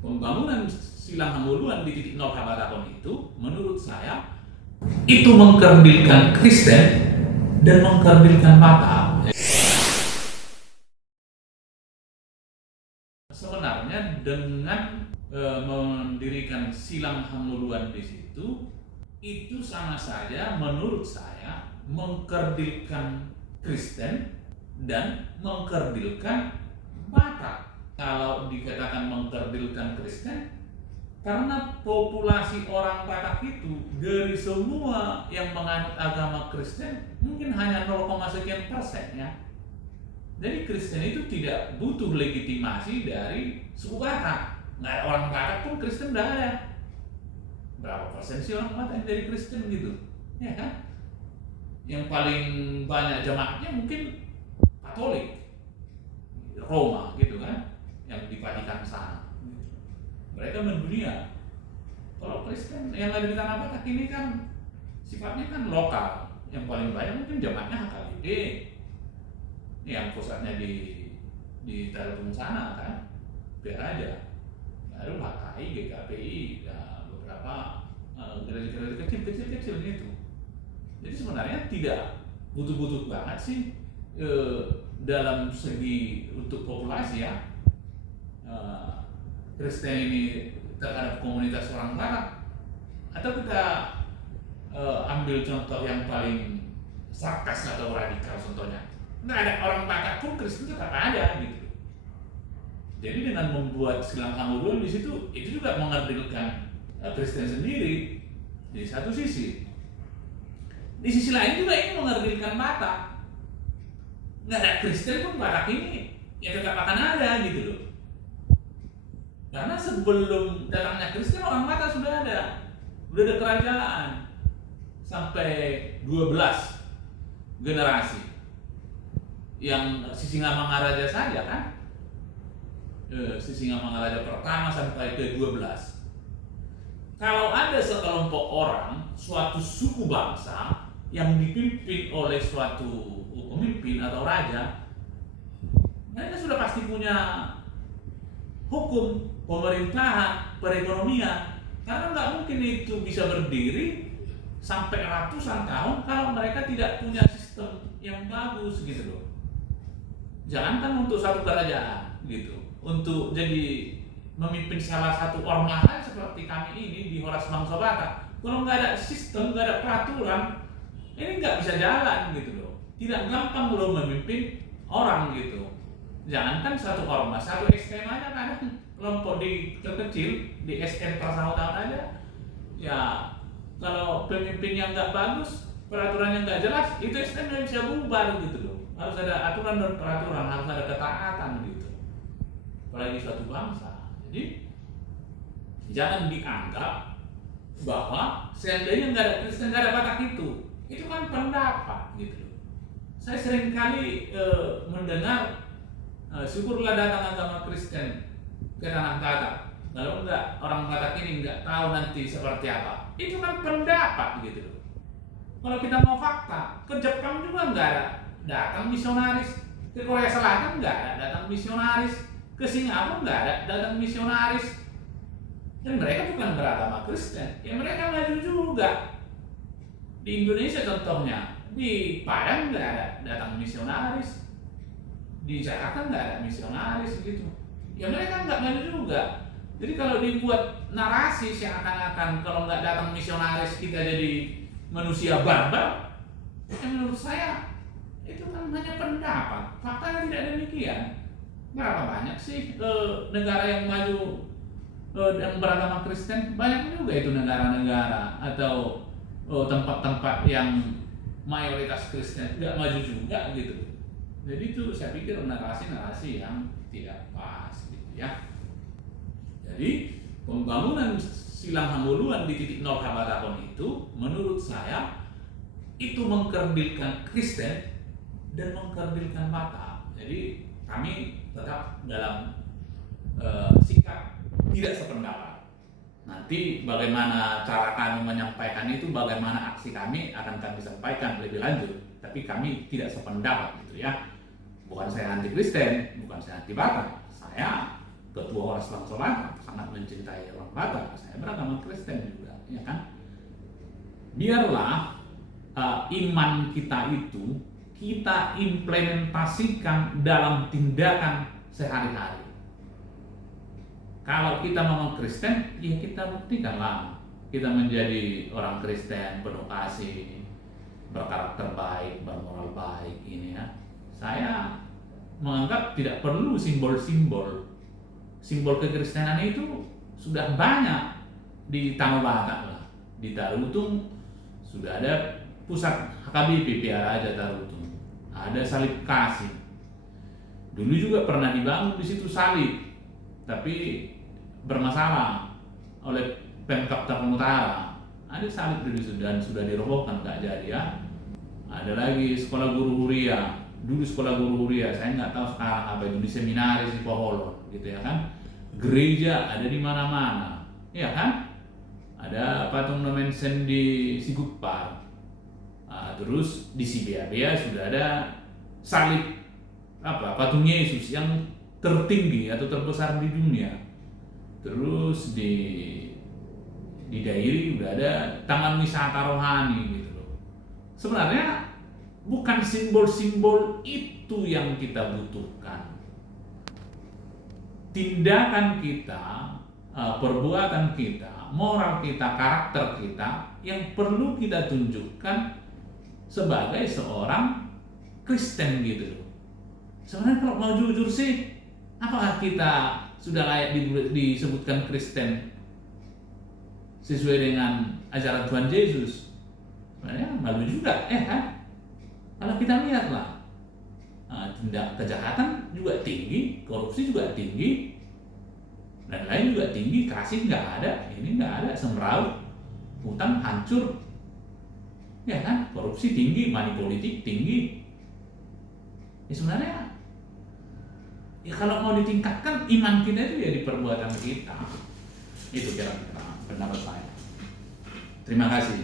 pembangunan Silang Hambuluan di titik nol Habatakon itu menurut saya itu mengkerdilkan Kristen dan mengkerdilkan Batak. Sebenarnya dengan mendirikan Silang Hambuluan di situ itu sama saja menurut saya mengkerdilkan Kristen dan mengkerdilkan Batak. Kalau dikatakan mengkerdilkan Kristen, karena populasi orang Batak itu dari semua yang menganut agama Kristen mungkin hanya 0, sekian persen ya. Jadi Kristen itu tidak butuh legitimasi dari suku Batak. Nggak ada orang Batak pun Kristen udah ada. Berapa persen sih orang Batak yang jadi Kristen gitu? Ya kan? Yang paling banyak jemaatnya mungkin Katolik, Roma gitu kan, yang di Vatikan sana. Mereka mendunia. Kalau Kristen yang ada di tanah Batak ini kan sifatnya kan lokal. Yang paling banyak mungkin jemaatnya HKBP, yang pusatnya di Tarung sana kan, biar aja. Lalu HKI, GKPI, ya, beberapa gereja-gereja kecil gitu. Jadi sebenarnya tidak butuh-butuh banget sih dalam segi untuk populasi ya. Kristen ini terhadap komunitas orang Batak. Atau kita ambil contoh yang paling sarkas atau radikal contohnya, nggak ada orang Batak pun Kristen tetap ada gitu. Jadi dengan membuat Silang Hambuluan di situ itu juga mengerdilkan Kristen sendiri di satu sisi. Di sisi lain juga ini mengerdilkan Batak. Nggak ada Kristen pun Batak ini ya tetap akan ada gitu loh. Karena sebelum datangnya Kristen orang Batak sudah ada kerajaan sampai 12 generasi. Yang Sisingamangaraja saja kan, Sisingamangaraja pertama sampai ke 12. Kalau ada sekelompok orang, suatu suku bangsa yang dipimpin oleh suatu pemimpin atau raja, mereka sudah pasti punya hukum, pemerintahan, perekonomian. Karena nggak mungkin itu bisa berdiri sampai ratusan tahun kalau mereka tidak punya sistem yang bagus gitu loh. Jangankan untuk satu kerajaan gitu, untuk jadi memimpin salah satu ormas seperti kami ini di Horas Bangsa Batak, kalau nggak ada sistem, nggak ada peraturan, ini nggak bisa jalan gitu loh. Tidak gampang loh memimpin orang gitu. Jangankan satu ormas, satu STM aja kadang kelompok terkecil di STM persaudaraan aja, ya kalau pemimpinnya nggak bagus, peraturannya nggak jelas, itu STM nggak bisa bubar gitu loh. Harus ada aturan dan peraturan, harus ada ketaatan gitu. Apalagi suatu bangsa. Jadi jangan dianggap bahwa seandainya nggak ada Kristen, nggak ada Batak itu kan pendapat gitu loh. Saya sering kali mendengar syukurlah datang agama Kristen ke tanah Batak. Kalau enggak, orang Batak ini enggak tahu nanti seperti apa. Itu kan pendapat gitu loh. Kalau kita mau fakta, ke Jepang juga enggak ada datang misionaris, ke Korea Selatan enggak ada datang misionaris, ke Singapura enggak ada datang misionaris. Dan mereka bukan beragama Kristen, ya mereka maju juga. Di Indonesia contohnya, di Padang enggak ada datang misionaris, di Jakarta nggak ada misionaris gitu. Ya mereka nggak maju juga. Jadi kalau dibuat narasi seakan-akan kalau nggak datang misionaris kita jadi manusia barbar, ya menurut saya itu kan hanya pendapat. Faktanya tidak demikian. Berapa banyak sih negara yang maju yang beragama Kristen? Banyak juga itu negara-negara atau tempat-tempat yang mayoritas Kristen nggak maju juga gitu. Jadi itu saya pikir narasi-narasi yang tidak pas gitu ya. Jadi pembangunan Silang Hambuluan di titik nol Habatakon itu menurut saya itu mengkerdilkan Kristen dan mengkerdilkan Batak. Jadi kami tetap dalam sikap tidak sependapat. Nanti bagaimana cara kami menyampaikan itu, bagaimana aksi kami akan kami sampaikan lebih lanjut. Tapi kami tidak sependapat gitu ya. Bukan saya anti Kristen, bukan saya anti Batak. Saya ketua Ormas Islam Selatan, sangat mencintai orang Batak. Saya beragama Kristen juga, ya kan? Biarlah iman kita itu kita implementasikan dalam tindakan sehari-hari. Kalau kita memang Kristen, ya kita buktikanlah kita menjadi orang Kristen penuh kasih, berkarakter baik, bermoral baik ini ya. Saya menganggap tidak perlu simbol-simbol. Simbol kekristenan itu sudah banyak di Tanah Batak lah. Di Tarutung sudah ada pusat HKBP aja Tarutung. Ada salib kasih. Dulu juga pernah dibangun di situ salib, tapi bermasalah oleh Pemkab Tapanuli Utara. Ada salib dulu sudah dirobohkan, nggak jadi ya. Ada lagi sekolah guru huria. Dulu sekolah guru huria, saya nggak tahu sekarang apa itu, di seminaris di Poholon, gitu ya kan. Gereja ada di mana-mana, ya kan. Ada patung Nomensen di Sigutpar. Terus di Siberia sudah ada salib patung Yesus yang tertinggi atau terbesar di dunia. Terus di Dairi udah ada taman wisata rohani gitu loh. Sebenarnya bukan simbol-simbol itu yang kita butuhkan. Tindakan kita, perbuatan kita, moral kita, karakter kita yang perlu kita tunjukkan sebagai seorang Kristen gitu loh. Sebenarnya kalau mau jujur sih, apakah kita sudah layak disebutkan Kristen sesuai dengan ajaran Tuhan Yesus? Sebenarnya malu juga, kan? Kalau kita lihatlah, tindak kejahatan juga tinggi, korupsi juga tinggi, dan lain juga tinggi, kasih nggak ada, ini nggak ada, semeraut, hutang hancur, ya kan? Korupsi tinggi, money politik tinggi. Ya sebenarnya, ya kalau mau ditingkatkan iman kita itu ya di perbuatan kita. Itu kira-kira pendapat saya. Terima kasih.